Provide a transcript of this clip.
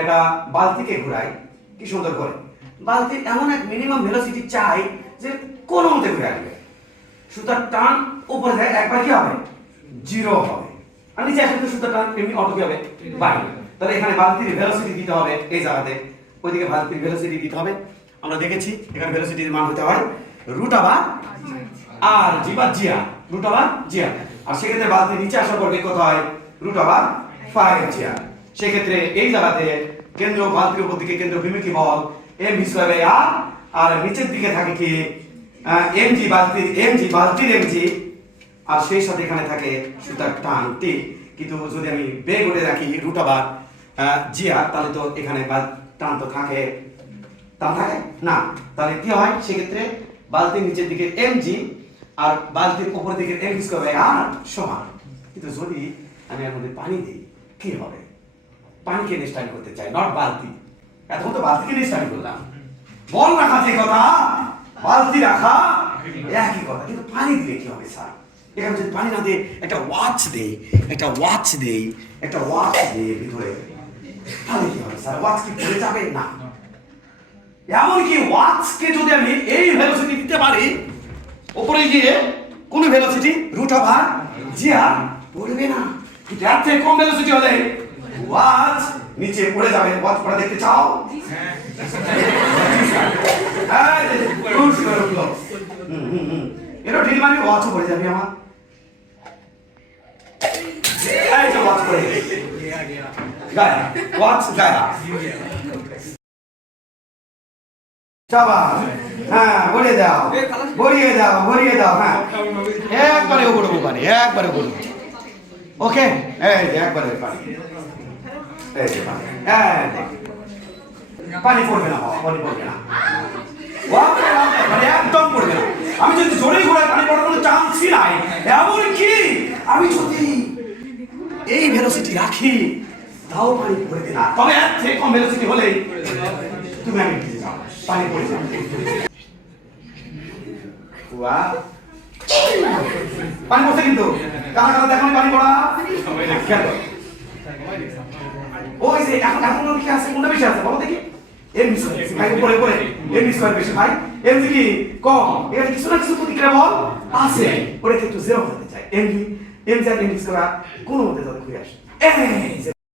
একটা বালতিকে ঘুরাই কি সুন্দর করে। বালতির এমন এক মিনিমাম ভেলোসিটি চাই যে কোনো মতে ঘুরে আসবে সুতার টান উপরে যায়, একবার কি হবে? জিরো হবে। আর নিচে আসলে তো সুতার টান এমনি অটো কি হবে, বাড়বে। তাহলে এখানে বালতির ভেলোসিটি দিতে হবে এই জায়গাতে। ওইদিকে বালতির ভেলোসিটি দিতে হবে। আমরা দেখেছি, এখানে ভেলোসিটির মান হতে হয় রুট আবার আর জি বা জিয়া রুট আবার জিয়া আর সেক্ষেত্রে বালতি নিচে আসার পর করতে হয় রুট আবার ফাইভ জিয়া সেক্ষেত্রে এই জায়গাতে কেন্দ্র বালতির উপর দিকে কেন্দ্র বিমুখী বল এম বাই আর আর নিচের দিকে থাকে কি এম জি বালতির, এম জি বালতির এম জি, আর সেই সাথে এখানে থাকে সুতার টান টি। কিন্তু যদি আমি বেগ করে রাখি রুট আবার জিয়া তাহলে তো এখানে টান তো থাকে। তা থাকে? না। তাহলে কি হয়? সেক্ষেত্রে বালতির নিচের দিকে এম জি আর বালতির উপরের দিকে এম স্কোয়ার আর সমান। কিন্তু যদি আমি এর মধ্যে পানি দিই, কি হবে? পানিকে স্টাডি করতে চাই নট বালতি। এখন তো বালতিকে নিয়ে করলাম। বল রাখা যে কথা, বালতি রাখা, একই কথা। কিন্তু পানি দিলে কি হবে, স্যার? এখানে যদি পানি না দিয়ে, একটা ওয়াচ দেই, একটা ওয়াচ দেই, একটা ওয়াচ দেই ভিতরে, তাহলে কি হবে, স্যার? ওয়াচ কি পড়ে যাবে? না। এমনকি ওয়াচকে যদি আমি এই ভেলোসিটি দিতে পারি উপরে গিয়ে কোন ভেলোসিটি রুট অফ ওভার জিয়া পড়বে না। কিন্তু থেকে কম ভেলোসিটি হলে ওয়াচ নিচে পড়ে যাবে ওয়াচ পড়া দেখতে চাও হ্যাঁ, এই যে, পুরুষ করে উঠল। হুম, হুম, হুম। এটা ঢিল মারি ওয়াচও পড়ে যাবে আমার এই যে ওয়াচ পড়ে গেছে। গায়া ওয়াচ গায়া সাবাস হ্যাঁ ভরিয়ে দাও ভরিয়ে দাও ভরিয়ে দাও হ্যাঁ একবারে উপরে পানি একবারে উপরে ওকে এই একবারে পানি। এই যে পানি। পড়বে না বাবা, পানি পড়বে না। মানে আমি যদি জোরে ঘোরায় পানি পড়ার কোনো চান্সই নাই এমন কি? আমি যদি এই ভেলোসিটি রাখি তাও পানি পড়বে না। তবে এর থেকে কম ভেলোসিটি হলেই তুমি আমি ভিজে যাও পানি পড়ে যাও পানি পড়ছে কিন্তু। কারা কারা দেখো পানি পড়া। ওই যে এখন এখন কি আছে? কোনটা বেশি আছে? বলো দেখি। এম বি স্কয়ার ভাই উপরে উপরে। এম বি স্কয়ার বেশি। ভাই এম কি? কম। এখানে কিছু না কিছু প্রতিক্রিয়া বল। আছে। ওটা একটু জিরো হতে চাই। এম এম জি আর এম স্কয়ার কোনো মতে যাবে ঘুরে আসে।